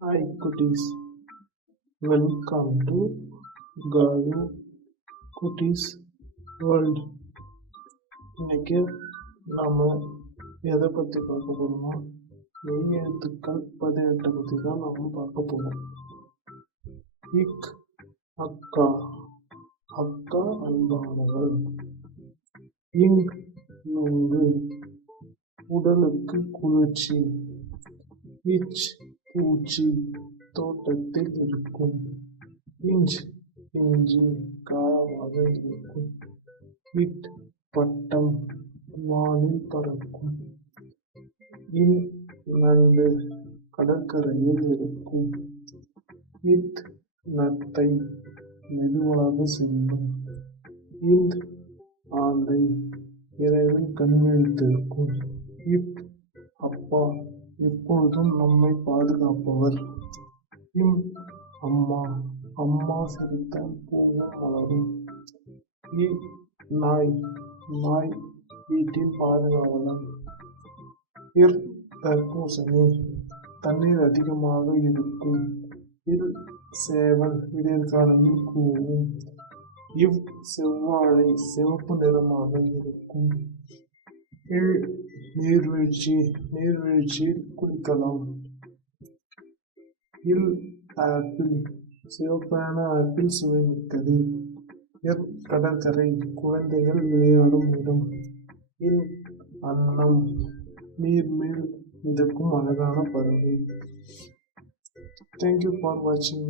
Hi cuties, welcome to Gayu Kutties world இன்னைக்கு நாம் எதை பற்றி பார்க்க போகிறோம்னா மெய் எழுத்துக்கள் பதினெட்டை பற்றி தான் நாம் பார்க்க போகிறோம் இக் அக்கா. அக்கா அன்பானவள். இங் நொங்கு. உடலுக்கு குளிர்ச்சி. இச் பூச்சி தோட்டத்தில் இருக்கும். இஞ்ச் இஞ்சி காரமாக இருக்கும். இட் பட்டம் வானில் பறக்கும். இன் நண்டு கடற்கரையில் இருக்கும். இத் நத்தை மெதுவாக செல்லும். இந்த் ஆந்தை இரவில் கண்விழித்திருக்கும். இப் அப்பா எப்பொழுதும் நம்மை பாதுகாப்பவர். இம் அம்மா அம்மா சிரித்தால் பூவும் வளரும். இ நாய் நாய் வீட்டின் பாதுகாவலர் இர் தர்பூசணி தண்ணீர் அதிகமாக இருக்கும். இல் சேவல் விடியற்காலையில் கூவும். இவ் செவ்வாழை சிவப்பு நிறமாக இருக்கும். இல் நீர்வீழ்ச்சி நீர்வீழ்ச்சியில் குளிக்கலாம். இல் ஆப்பிள் சிவப்பான ஆப்பிள் சுவைமிக்கது. எல் கடற்கரை குழந்தைகள் விளையாடும் இடம். இல் அன்னம் நீர் மேல் மிதக்கும் அழகான பறவை. தேங்க்யூ ஃபார் வாட்சிங்